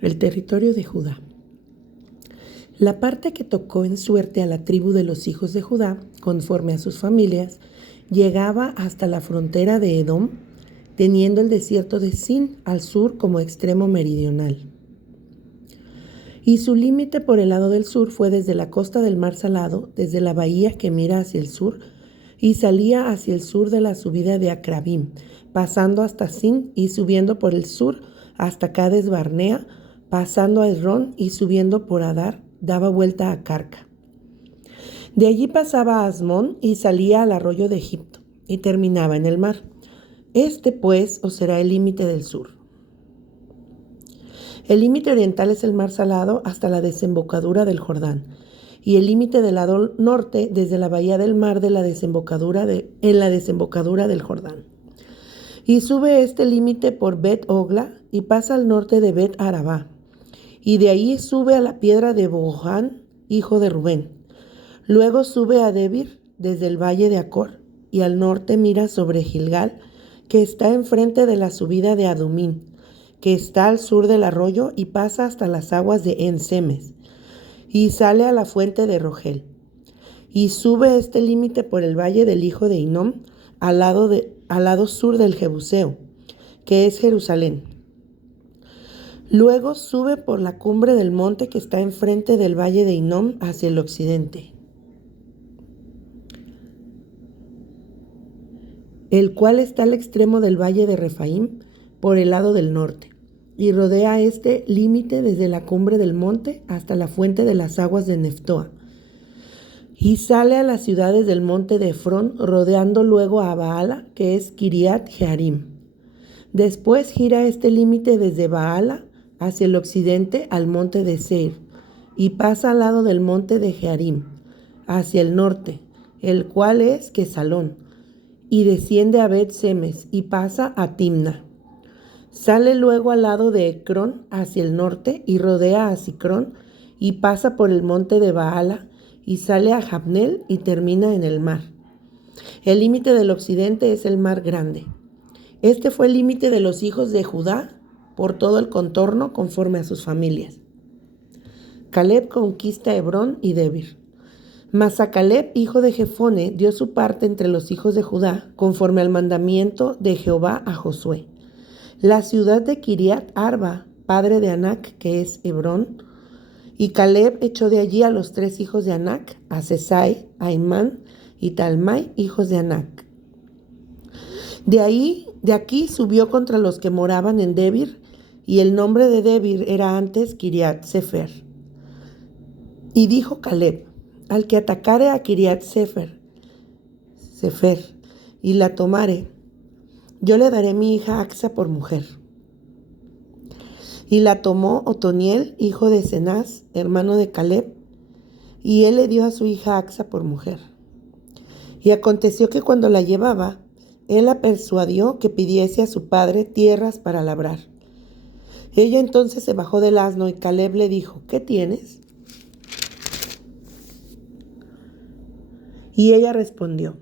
El territorio de Judá. La parte que tocó en suerte a la tribu de los hijos de Judá, conforme a sus familias, llegaba hasta la frontera de Edom, teniendo el desierto de Sin al sur como extremo meridional. Y su límite por el lado del sur fue desde la costa del mar Salado, desde la bahía que mira hacia el sur, y salía hacia el sur de la subida de Acrabim, pasando hasta Sin y subiendo por el sur hasta Cades Barnea, pasando a Esrón y subiendo por Adar, daba vuelta a Carca. De allí pasaba a Asmón y salía al arroyo de Egipto, y terminaba en el mar. Este, pues, os será el límite del sur. El límite oriental es el mar Salado hasta la desembocadura del Jordán, y el límite del lado norte desde la bahía del mar en la desembocadura del Jordán. Y sube este límite por Bet Ogla y pasa al norte de Bet Arabá, y de ahí sube a la piedra de Bohan, hijo de Rubén. Luego sube a Debir desde el valle de Acor, y al norte mira sobre Gilgal, que está enfrente de la subida de Adumín, que está al sur del arroyo, y pasa hasta las aguas de En-Semes, y sale a la fuente de Rogel. Y sube este límite por el valle del hijo de Hinnom, al lado sur del Jebuseo, que es Jerusalén. Luego sube por la cumbre del monte que está enfrente del valle de Hinnom hacia el occidente, el cual está al extremo del valle de Refaim por el lado del norte, y rodea este límite desde la cumbre del monte hasta la fuente de las aguas de Neftoa, y sale a las ciudades del monte de Efrón, rodeando luego a Baala, que es Kiriat Jearim. Después gira este límite desde Baala hacia el occidente al monte de Seir, y pasa al lado del monte de Jearim, hacia el norte, el cual es Quesalón, y desciende a Bet-Semes y pasa a Timna. Sale luego al lado de Ecrón hacia el norte y rodea a Sicrón y pasa por el monte de Baala y sale a Jabnel y termina en el mar. El límite del occidente es el mar Grande. Este fue el límite de los hijos de Judá por todo el contorno conforme a sus familias. Caleb conquista Hebrón y Debir. Mas a Caleb, hijo de Jefone, dio su parte entre los hijos de Judá, conforme al mandamiento de Jehová a Josué. La ciudad de Kiriat Arba, padre de Anac, que es Hebrón, y Caleb echó de allí a los 3 hijos de Anac, a Sesai, a Imán y Talmai, hijos de Anac. De aquí subió contra los que moraban en Debir, y el nombre de Debir era antes Kiriat Sefer. Y dijo Caleb: al que atacare a Kiriat Sefer, y la tomare, yo le daré mi hija Axa por mujer. Y la tomó Otoniel, hijo de Cenaz, hermano de Caleb, y él le dio a su hija Axa por mujer. Y aconteció que cuando la llevaba, él la persuadió que pidiese a su padre tierras para labrar. Ella entonces se bajó del asno y Caleb le dijo: ¿qué tienes? Y ella respondió: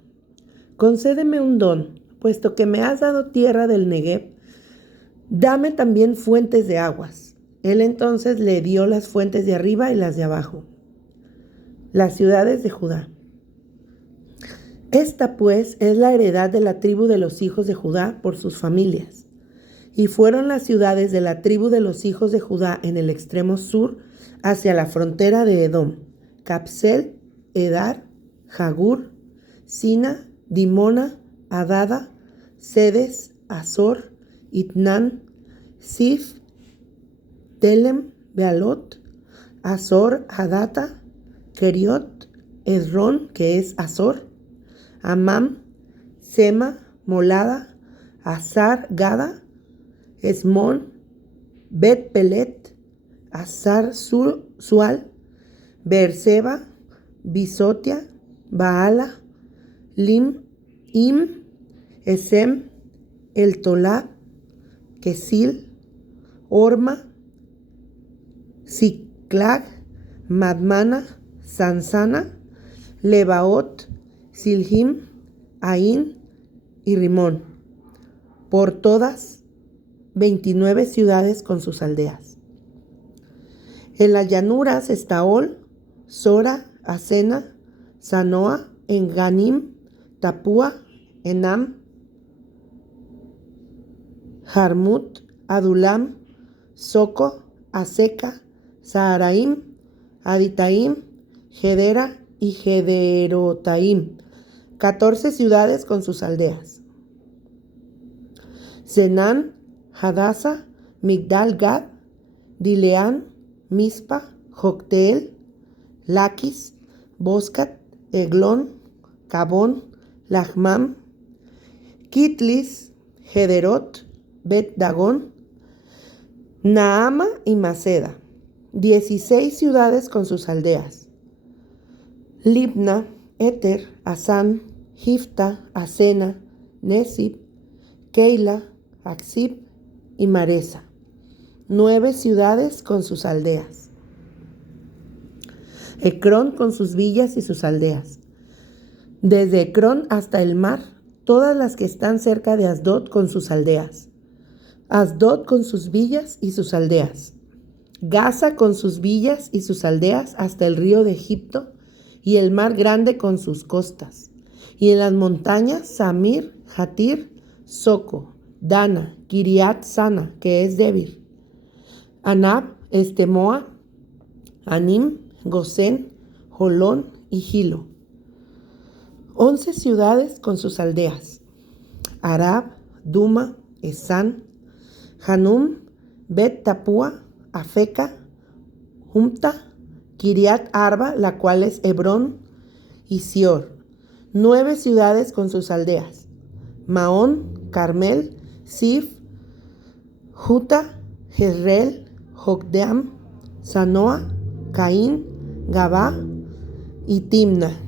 concédeme un don, puesto que me has dado tierra del Negev, dame también fuentes de aguas. Él entonces le dio las fuentes de arriba y las de abajo, las ciudades de Judá. Esta pues es la heredad de la tribu de los hijos de Judá por sus familias. Y fueron las ciudades de la tribu de los hijos de Judá en el extremo sur hacia la frontera de Edom: Capsel, Edar, Jagur, Sina, Dimona, Adada, Sedes, Azor, Itnán, Sif, Telem, Bealot, Azor, Hadata, Keriot, Esrón, que es Azor, Amam, Sema, Molada, Azar, Gada, Esmón, Bet Pelet, Azar Sual, Beerseba, Bisotia, Baala, Lim, Im, Esem, El Tolá, Kesil, Orma, Ziklag, Madmana, Sansana, Lebaot, Silhim, Ain y Rimón, por todas 29 ciudades con sus aldeas. En las llanuras, Estaol, Sora, Asena, Zanoa, Enganim, Tapúa, Enam, Jarmut, Adulam, Soco, Aseca, Saharaim, Aditaim, Gedera y Gederotaim, 14 ciudades con sus aldeas. Zenán, Hadasa, Migdal Gad, Dileán, Mispa, Jocteel, Laquis, Boscat, Eglón, Cabón, Lahmam, Kitlis, Gederot, Bet Dagón, Naama y Maceda, 16 ciudades con sus aldeas. Libna, Eter, Asán, Gifta, Asena, Nesib, Keila, Aksib y Maresa, 9 ciudades con sus aldeas. Ecrón con sus villas y sus aldeas. Desde Ecrón hasta el mar, todas las que están cerca de Asdod con sus aldeas. Asdod con sus villas y sus aldeas. Gaza con sus villas y sus aldeas hasta el río de Egipto y el mar grande con sus costas. Y en las montañas, Samir, Jatir, Soco, Dana, Kiriat Sana, que es Debir, Anab, Estemoa, Anim, Gosén, Jolón y Gilo. 11 ciudades con sus aldeas. Arab, Duma, Esán, Hanum, Bet Tapúa, Afeca, Humta, Kiriat Arba, la cual es Hebrón, y Sior. 9 ciudades con sus aldeas. Maón, Carmel, Sif, Juta, Jezreel, Jokdeam, Sanoa, Caín, Gabá y Timna.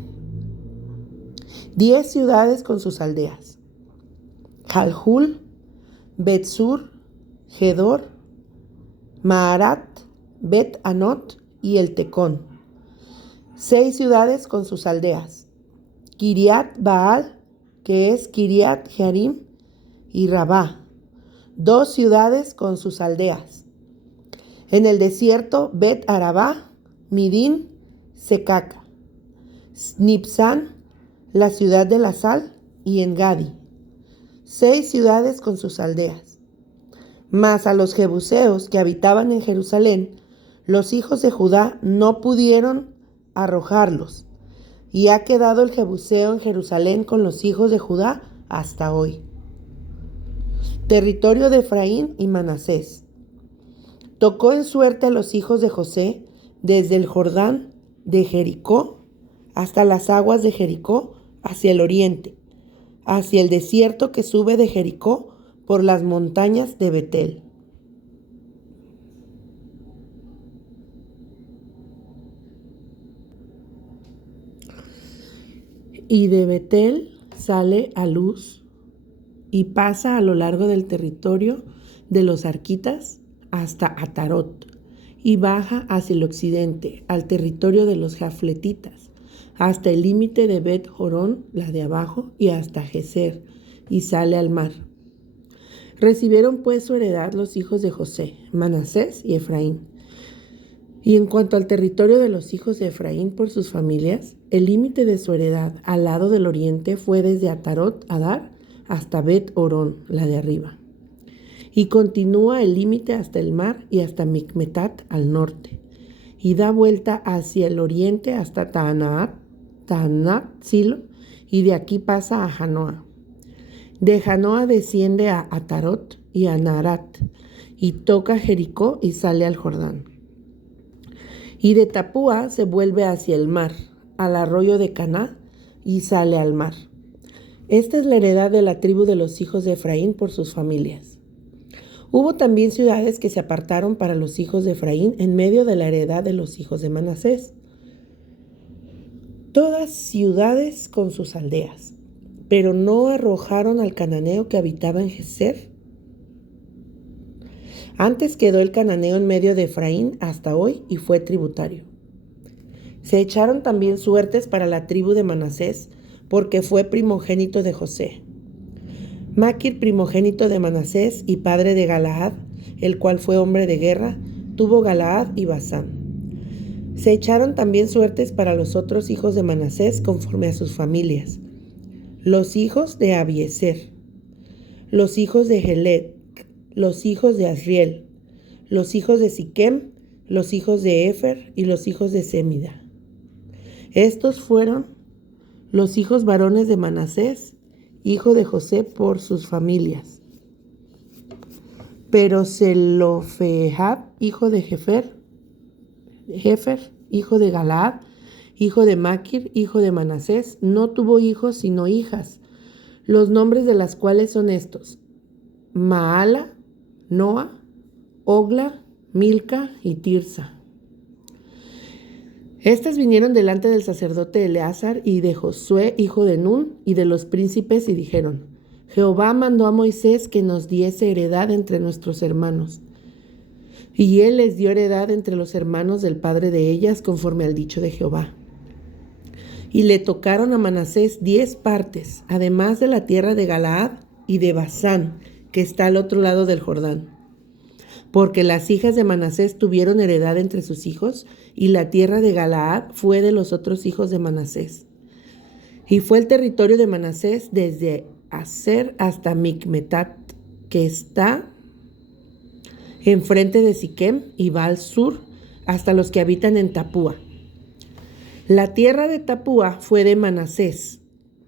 10 ciudades con sus aldeas. Jalhul, Betsur, Gedor, Maarat, Bet Anot y el Tecón. 6 ciudades con sus aldeas. Kiriat Baal, que es Kiriat Jearim, y Rabá, 2 ciudades con sus aldeas. En el desierto, Bet Arabá, Midín, Secaca, Nipsán, la ciudad de la sal, y Engadi, 6 ciudades con sus aldeas. Mas a los jebuseos que habitaban en Jerusalén, los hijos de Judá no pudieron arrojarlos, y ha quedado el jebuseo en Jerusalén con los hijos de Judá hasta hoy. Territorio de Efraín y Manasés. Tocó en suerte a los hijos de José desde el Jordán de Jericó hasta las aguas de Jericó hacia el oriente, hacia el desierto que sube de Jericó por las montañas de Betel. Y de Betel sale a luz y pasa a lo largo del territorio de los arquitas hasta Atarot, y baja hacia el occidente, al territorio de los jafletitas, hasta el límite de Bet Jorón, la de abajo, y hasta Geser, y sale al mar. Recibieron pues su heredad los hijos de José, Manasés y Efraín. Y en cuanto al territorio de los hijos de Efraín por sus familias, el límite de su heredad al lado del oriente fue desde Atarot Adar hasta Bet Horón, la de arriba. Y continúa el límite hasta el mar y hasta Micmetat al norte. Y da vuelta hacia el oriente hasta Taanat, Silo, y de aquí pasa a Janoa. De Janoa desciende a Atarot y a Naarat, y toca Jericó y sale al Jordán. Y de Tapúa se vuelve hacia el mar, al arroyo de Caná, y sale al mar. Esta es la heredad de la tribu de los hijos de Efraín por sus familias. Hubo también ciudades que se apartaron para los hijos de Efraín en medio de la heredad de los hijos de Manasés. Todas ciudades con sus aldeas, pero no arrojaron al cananeo que habitaba en Geser. Antes quedó el cananeo en medio de Efraín hasta hoy y fue tributario. Se echaron también suertes para la tribu de Manasés, porque fue primogénito de José. Maquir, primogénito de Manasés y padre de Galaad, el cual fue hombre de guerra, tuvo Galaad y Basán. Se echaron también suertes para los otros hijos de Manasés conforme a sus familias. Los hijos de Abiezer, los hijos de Helec, los hijos de Asriel, los hijos de Siquem, los hijos de Efer y los hijos de Semida. Estos fueron los hijos varones de Manasés, hijo de José, por sus familias. Pero Zelofehad, hijo de Jefer, hijo de Galaad, hijo de Maquir, hijo de Manasés, no tuvo hijos sino hijas, los nombres de las cuales son estos: Maala, Noa, Ogla, Milca y Tirsa. Estas vinieron delante del sacerdote Eleazar y de Josué, hijo de Nun, y de los príncipes, y dijeron: Jehová mandó a Moisés que nos diese heredad entre nuestros hermanos. Y él les dio heredad entre los hermanos del padre de ellas, conforme al dicho de Jehová. Y le tocaron a Manasés 10 partes, además de la tierra de Galaad y de Basán, que está al otro lado del Jordán. Porque las hijas de Manasés tuvieron heredad entre sus hijos, y la tierra de Galaad fue de los otros hijos de Manasés. Y fue el territorio de Manasés desde Aser hasta Micmetat, que está enfrente de Siquem, y va al sur hasta los que habitan en Tapúa. La tierra de Tapúa fue de Manasés,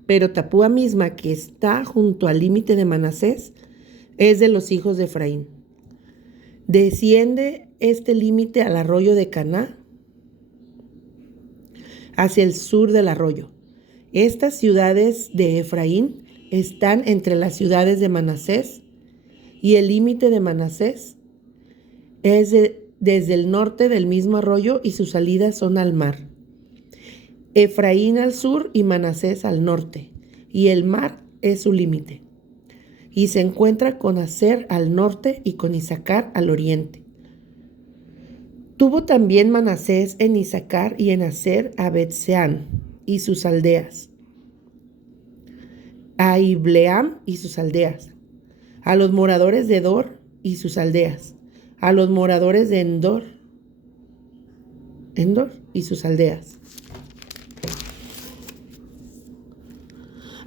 pero Tapúa misma, que está junto al límite de Manasés, es de los hijos de Efraín. Desciende este límite al arroyo de Caná, hacia el sur del arroyo. Estas ciudades de Efraín están entre las ciudades de Manasés, y el límite de Manasés es desde el norte del mismo arroyo, y sus salidas son al mar. Efraín al sur y Manasés al norte, y el mar es su límite. Y se encuentra con Aser al norte y con Isacar al oriente. Tuvo también Manasés en Isacar y en Aser a Bet-Seán y sus aldeas, a Ibleam y sus aldeas, a los moradores de Dor y sus aldeas, a los moradores de Endor y sus aldeas,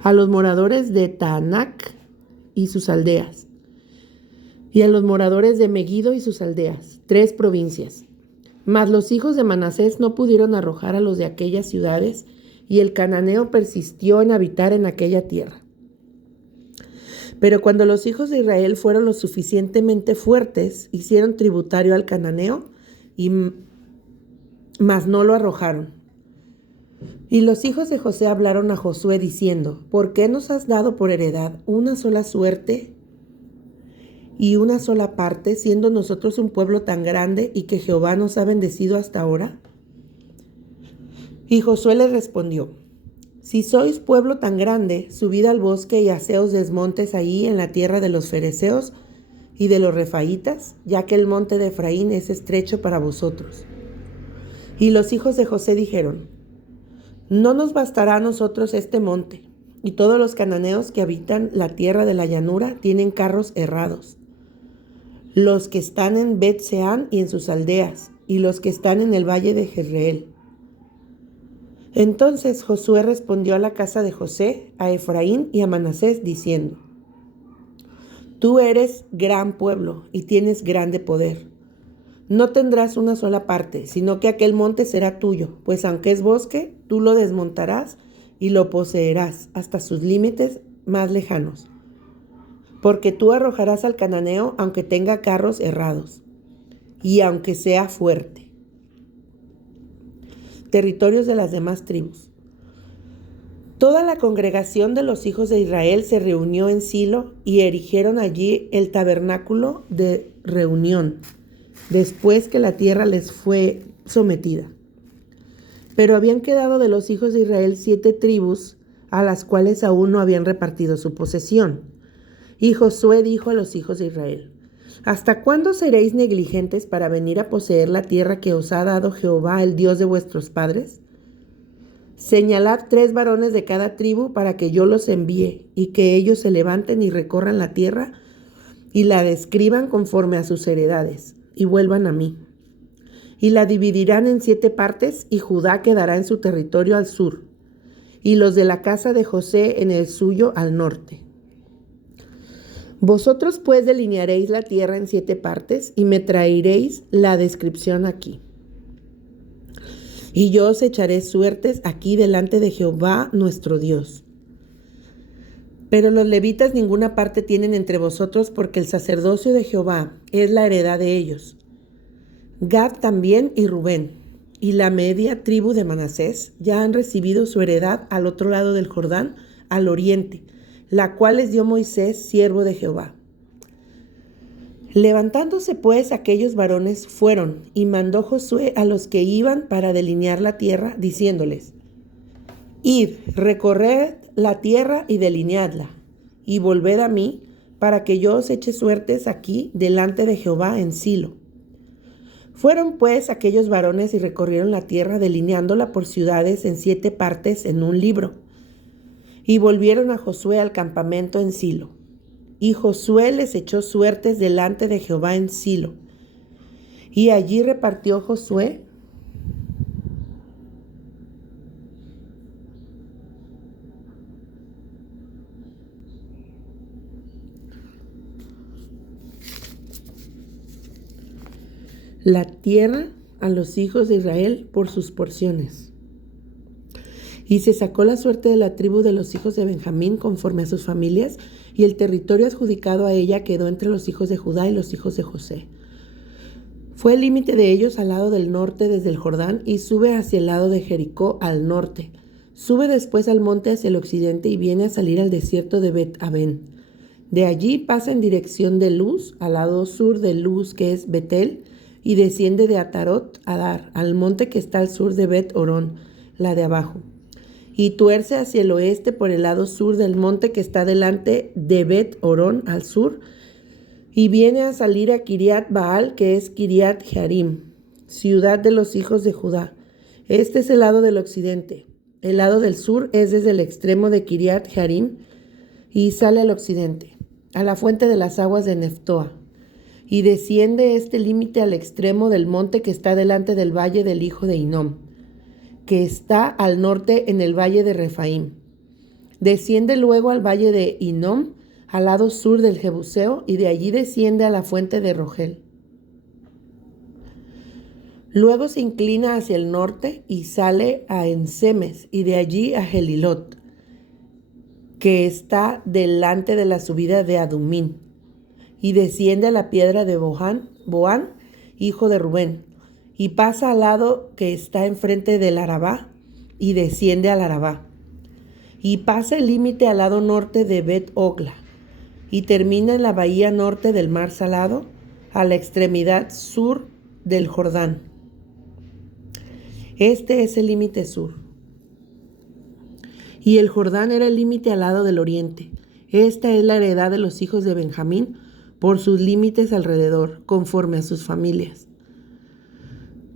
a los moradores de Taanac y sus aldeas, y a los moradores de Megiddo y sus aldeas, 3 provincias. Mas los hijos de Manasés no pudieron arrojar a los de aquellas ciudades, y el cananeo persistió en habitar en aquella tierra. Pero cuando los hijos de Israel fueron lo suficientemente fuertes, hicieron tributario al cananeo, mas no lo arrojaron. Y los hijos de José hablaron a Josué diciendo: ¿Por qué nos has dado por heredad una sola suerte y una sola parte, siendo nosotros un pueblo tan grande y que Jehová nos ha bendecido hasta ahora? Y Josué les respondió: Si sois pueblo tan grande, subid al bosque y haceos desmontes ahí en la tierra de los fereceos y de los refaitas, ya que el monte de Efraín es estrecho para vosotros. Y los hijos de José dijeron: No nos bastará a nosotros este monte, y todos los cananeos que habitan la tierra de la llanura tienen carros herrados, los que están en Bet-Seán y en sus aldeas, y los que están en el valle de Jezreel. Entonces Josué respondió a la casa de José, a Efraín y a Manasés, diciendo: Tú eres gran pueblo y tienes grande poder. No tendrás una sola parte, sino que aquel monte será tuyo, pues aunque es bosque, tú lo desmontarás y lo poseerás hasta sus límites más lejanos. Porque tú arrojarás al cananeo aunque tenga carros herrados, y aunque sea fuerte. Territorios de las demás tribus. Toda la congregación de los hijos de Israel se reunió en Silo y erigieron allí el tabernáculo de reunión, después que la tierra les fue sometida. Pero habían quedado de los hijos de Israel 7 tribus, a las cuales aún no habían repartido su posesión. Y Josué dijo a los hijos de Israel: ¿Hasta cuándo seréis negligentes para venir a poseer la tierra que os ha dado Jehová, el Dios de vuestros padres? Señalad 3 varones de cada tribu para que yo los envíe, y que ellos se levanten y recorran la tierra y la describan conforme a sus heredades, y vuelvan a mí. y la dividirán en 7 partes, y Judá quedará en su territorio al sur, y los de la casa de José en el suyo al norte. Vosotros pues delinearéis la tierra en 7 partes, y me traeréis la descripción aquí. Y yo os echaré suertes aquí delante de Jehová nuestro Dios. Pero los levitas ninguna parte tienen entre vosotros, porque el sacerdocio de Jehová es la heredad de ellos. Gad también y Rubén y la media tribu de Manasés ya han recibido su heredad al otro lado del Jordán, al oriente, la cual les dio Moisés, siervo de Jehová. Levantándose pues aquellos varones fueron, y mandó Josué a los que iban para delinear la tierra, diciéndoles: Id, recorred la tierra y delineadla, y volved a mí, para que yo os eche suertes aquí delante de Jehová en Silo. Fueron pues aquellos varones y recorrieron la tierra, delineándola por ciudades en 7 partes en un libro. Y volvieron a Josué al campamento en Silo. Y Josué les echó suertes delante de Jehová en Silo. Y allí repartió Josué la tierra a los hijos de Israel por sus porciones. Y se sacó la suerte de la tribu de los hijos de Benjamín conforme a sus familias, y el territorio adjudicado a ella quedó entre los hijos de Judá y los hijos de José. Fue el límite de ellos al lado del norte desde el Jordán, y sube hacia el lado de Jericó al norte. Sube después al monte hacia el occidente y viene a salir al desierto de Bet-Aven. De allí pasa en dirección de Luz, al lado sur de Luz, que es Betel, y desciende de Atarot Adar, al monte que está al sur de Bet-Orón, la de abajo. Y tuerce hacia el oeste por el lado sur del monte que está delante de Bet-Orón al sur, y viene a salir a Kiriat Baal, que es Kiriat Jearim, ciudad de los hijos de Judá. Este es el lado del occidente. El lado del sur es desde el extremo de Kiriat Jearim y sale al occidente, a la fuente de las aguas de Neftoa. Y desciende este límite al extremo del monte que está delante del valle del hijo de Hinnom, que está al norte en el valle de Refaim. Desciende luego al valle de Hinnom, al lado sur del Jebuseo, y de allí desciende a la fuente de Rogel. Luego se inclina hacia el norte y sale a Ensemes, y de allí a Gelilot, que está delante de la subida de Adumín, y desciende a la piedra de Boán, hijo de Rubén, y pasa al lado que está enfrente del Arabá, y desciende al Arabá, y pasa el límite al lado norte de Bet-Ogla, y termina en la bahía norte del mar Salado, a la extremidad sur del Jordán. Este es el límite sur. Y el Jordán era el límite al lado del oriente. Esta es la heredad de los hijos de Benjamín por sus límites alrededor, conforme a sus familias.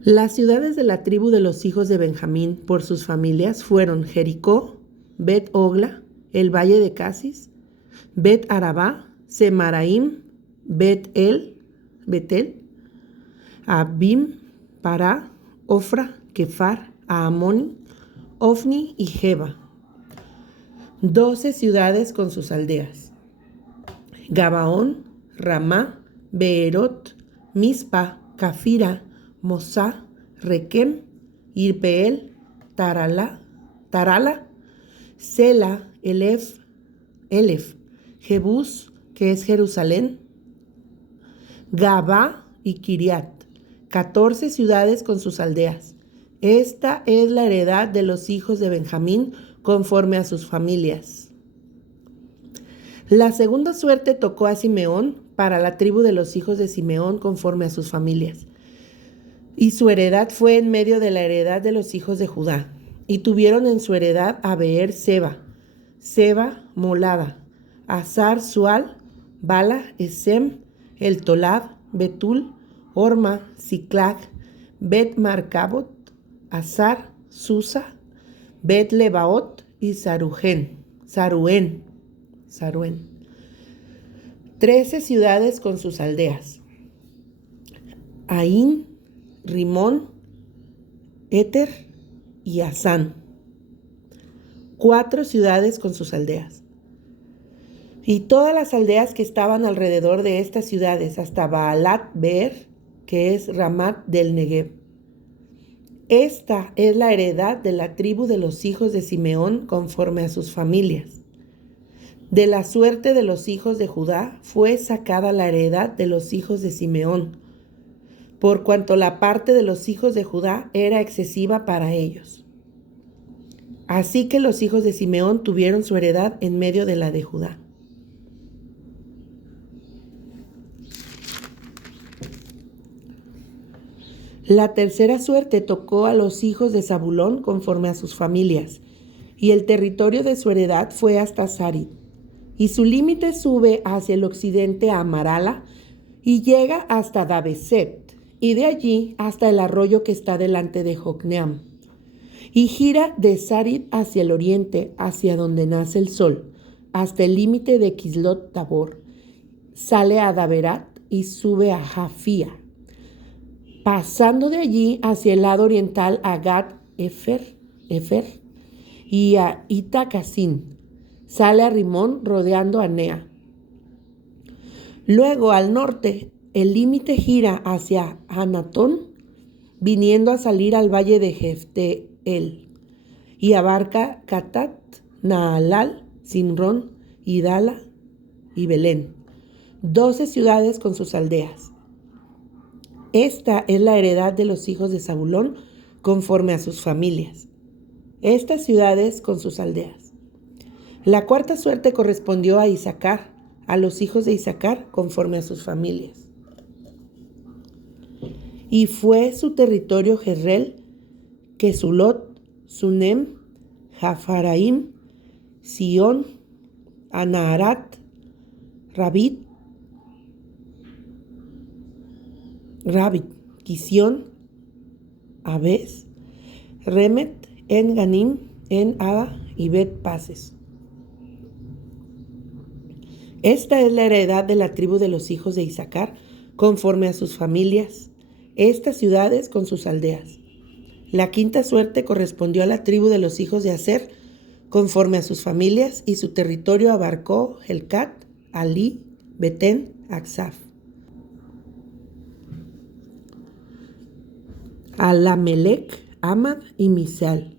Las ciudades de la tribu de los hijos de Benjamín por sus familias fueron Jericó, Bet-Ogla, el valle de Casis, Bet-Arabá, Semaraim, Betel, Abim, Pará, Ofra, Kefar, Aamoni, Ofni y Geba. 12 ciudades con sus aldeas: Gabaón, Ramá, Beerot, Mispa, Cafira, Mosá, Requem, Irpeel, Tarala, Sela, Elef, Jebús, que es Jerusalén, Gabá y Kiriat, 14 ciudades con sus aldeas. Esta es la heredad de los hijos de Benjamín conforme a sus familias. La segunda suerte tocó a Simeón para la tribu de los hijos de Simeón conforme a sus familias. Y su heredad fue en medio de la heredad de los hijos de Judá. Y tuvieron en su heredad a Beer Seba, Molada, Azar Sual, Bala, Esem, El Tolad, Betul, Orma, Siclag, Bet Marcabot, Azar, Susa, Bet Lebaot y Saruen. 13 ciudades con sus aldeas: Ain, Rimón, Éter y Asán. 4 ciudades con sus aldeas. Y todas las aldeas que estaban alrededor de estas ciudades, hasta Baalat Beer, que es Ramat del Negev. Esta es la heredad de la tribu de los hijos de Simeón conforme a sus familias. De la suerte de los hijos de Judá fue sacada la heredad de los hijos de Simeón, por cuanto la parte de los hijos de Judá era excesiva para ellos. Así que los hijos de Simeón tuvieron su heredad en medio de la de Judá. La tercera suerte tocó a los hijos de Zabulón conforme a sus familias, y el territorio de su heredad fue hasta Sarid, y su límite sube hacia el occidente a Marala, y llega hasta Dabeset, y de allí hasta el arroyo que está delante de Jocneam, y gira de Sarid hacia el oriente, hacia donde nace el sol, hasta el límite de Kislot Tabor, sale a Daberat y sube a Jafía, pasando de allí hacia el lado oriental a Gat Efer y a Itacasin, sale a Rimón rodeando a Nea. Luego al norte el límite gira hacia Anatón, viniendo a salir al valle de Jefteel, y abarca Catat, Naalal, Simrón, Idala y Belén, 12 ciudades con sus aldeas. Esta es la heredad de los hijos de Zabulón conforme a sus familias. Estas ciudades con sus aldeas. La cuarta suerte correspondió a Isaacar, a los hijos de Isaacar conforme a sus familias. Y fue su territorio Jezreel, Kesulot, Sunem, Jafaraim, Sion, Anaharat, Rabit, Kisión, Abes, Remet, En Ganim, En Ada y Bet Pases. Esta es la heredad de la tribu de los hijos de Isaacar, conforme a sus familias, estas ciudades con sus aldeas. La quinta suerte correspondió a la tribu de los hijos de Aser, conforme a sus familias, y su territorio abarcó Helcat, Ali, Betén, Aksaf. Alamelec, Amad y Misal.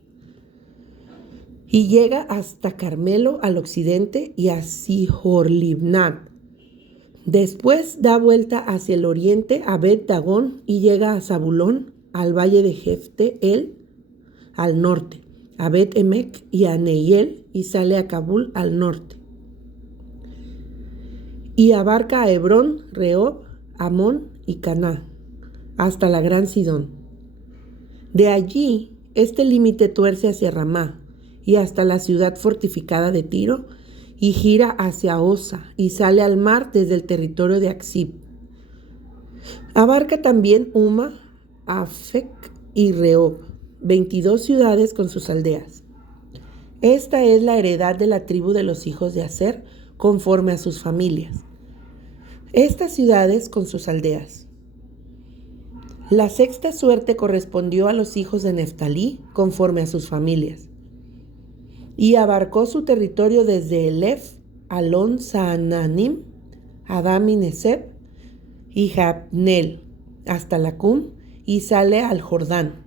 Y llega hasta Carmelo al occidente y a Sihorlibnat. Después da vuelta hacia el oriente a Bet Dagón y llega a Zabulón, al valle de Jefteel, al norte, a Bet Emek y a Neiel, y sale a Kabul al norte. Y abarca a Hebrón, Rehob, Amón y Caná, hasta la gran Sidón. De allí, este límite tuerce hacia Ramá y hasta la ciudad fortificada de Tiro, y gira hacia Osa y sale al mar desde el territorio de Aksib. Abarca también Uma, Afec y Rehob, 22 ciudades con sus aldeas. Esta es la heredad de la tribu de los hijos de Aser conforme a sus familias. Estas ciudades con sus aldeas. La sexta suerte correspondió a los hijos de Neftalí conforme a sus familias, y abarcó su territorio desde Elef, Alon Saananim, Adam y Neseb y Jabnel hasta Lacum, y sale al Jordán.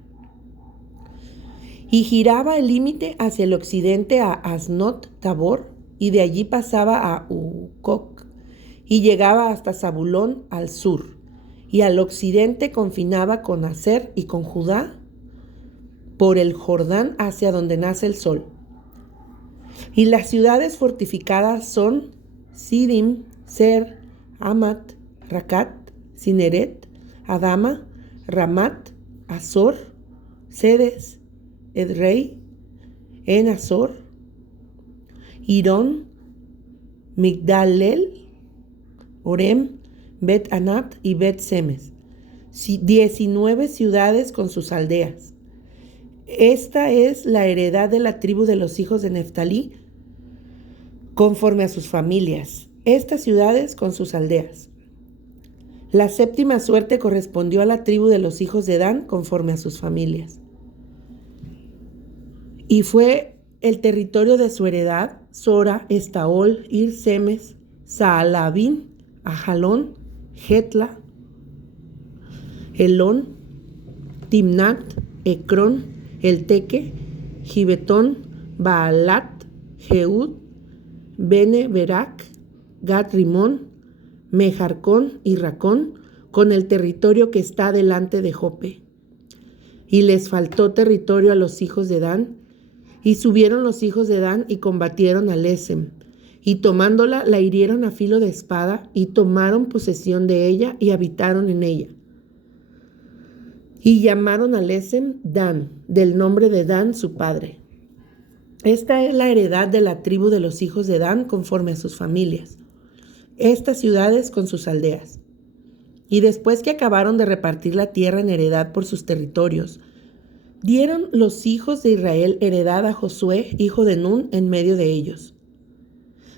Y giraba el límite hacia el occidente a Asnot Tabor, y de allí pasaba a Ucoc, y llegaba hasta Zabulón al sur. Y al occidente confinaba con Aser y con Judá por el Jordán hacia donde nace el sol. Y las ciudades fortificadas son Sidim, Ser, Amat, Racat, Cineret, Adama, Ramat, Azor, Sedes, Edrei, En Azor, Irón, Migdalel, Orem, Bet Anat y Bet Semes, 19 ciudades con sus aldeas. Esta es la heredad de la tribu de los hijos de Neftalí, conforme a sus familias, estas ciudades con sus aldeas. La séptima suerte correspondió a la tribu de los hijos de Dan conforme a sus familias. Y fue el territorio de su heredad: Sora, Estaol, Ir-Semes, Saalabín, Ajalón, Getla, Elón, Timnat, Ecrón, Elteque, Gibetón, Baalat, Jeúd, Bene Berac, Gat Rimón, Mejarcón y Racón, con el territorio que está delante de Jope. Y les faltó territorio a los hijos de Dan, y subieron los hijos de Dan y combatieron a Lesem, y tomándola la hirieron a filo de espada, y tomaron posesión de ella y habitaron en ella. Y llamaron a Lesem Dan, del nombre de Dan su padre. Esta es la heredad de la tribu de los hijos de Dan conforme a sus familias, estas ciudades con sus aldeas. Y después que acabaron de repartir la tierra en heredad por sus territorios, dieron los hijos de Israel heredad a Josué, hijo de Nun, en medio de ellos.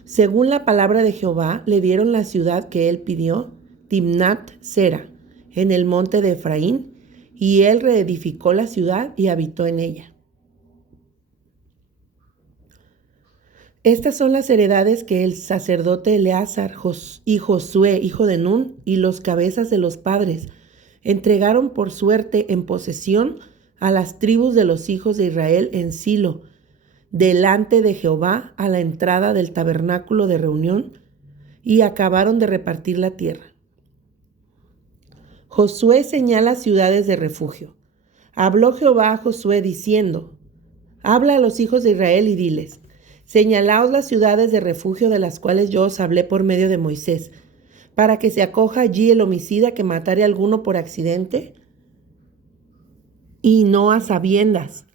Según la palabra de Jehová, le dieron la ciudad que él pidió, Timnat Sera, en el monte de Efraín, y él reedificó la ciudad y habitó en ella. Estas son las heredades que el sacerdote Eleazar y Josué, hijo de Nun, y los cabezas de los padres entregaron por suerte en posesión a las tribus de los hijos de Israel en Silo, delante de Jehová, a la entrada del tabernáculo de reunión, y acabaron de repartir la tierra. Josué señala ciudades de refugio. Habló Jehová a Josué diciendo: habla a los hijos de Israel y diles: señalaos las ciudades de refugio de las cuales yo os hablé por medio de Moisés, para que se acoja allí el homicida que matare a alguno por accidente y no a sabiendas,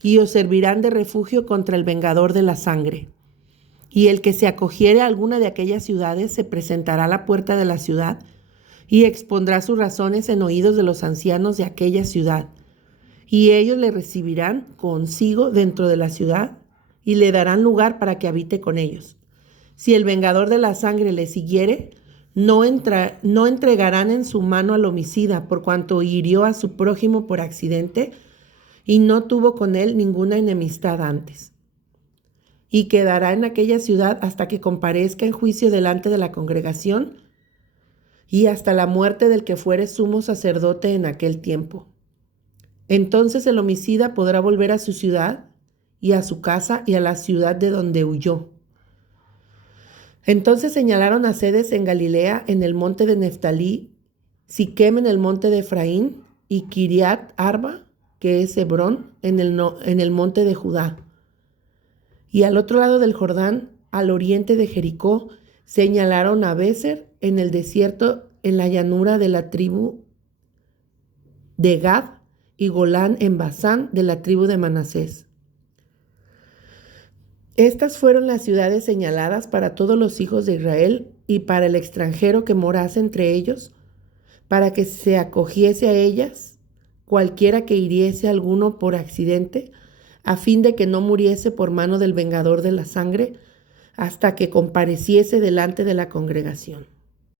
y os servirán de refugio contra el vengador de la sangre. Y el que se acogiere a alguna de aquellas ciudades se presentará a la puerta de la ciudad y expondrá sus razones en oídos de los ancianos de aquella ciudad, y ellos le recibirán consigo dentro de la ciudad y le darán lugar para que habite con ellos. Si el vengador de la sangre le siguiere, no entregarán en su mano al homicida, por cuanto hirió a su prójimo por accidente y no tuvo con él ninguna enemistad antes. Y quedará en aquella ciudad hasta que comparezca en juicio delante de la congregación y hasta la muerte del que fuere sumo sacerdote en aquel tiempo. Entonces el homicida podrá volver a su ciudad y a su casa y a la ciudad de donde huyó. Entonces señalaron a sedes en Galilea, en el monte de Neftalí, Siquem en el monte de Efraín, y Kiriat Arba, que es Hebrón, en el monte de Judá. Y al otro lado del Jordán, al oriente de Jericó, señalaron a Béser en el desierto, en la llanura de la tribu de Gad, y Golán en Basán, de la tribu de Manasés. Estas fueron las ciudades señaladas para todos los hijos de Israel y para el extranjero que morase entre ellos, para que se acogiese a ellas, cualquiera que hiriese a alguno por accidente, a fin de que no muriese por mano del vengador de la sangre, hasta que compareciese delante de la congregación.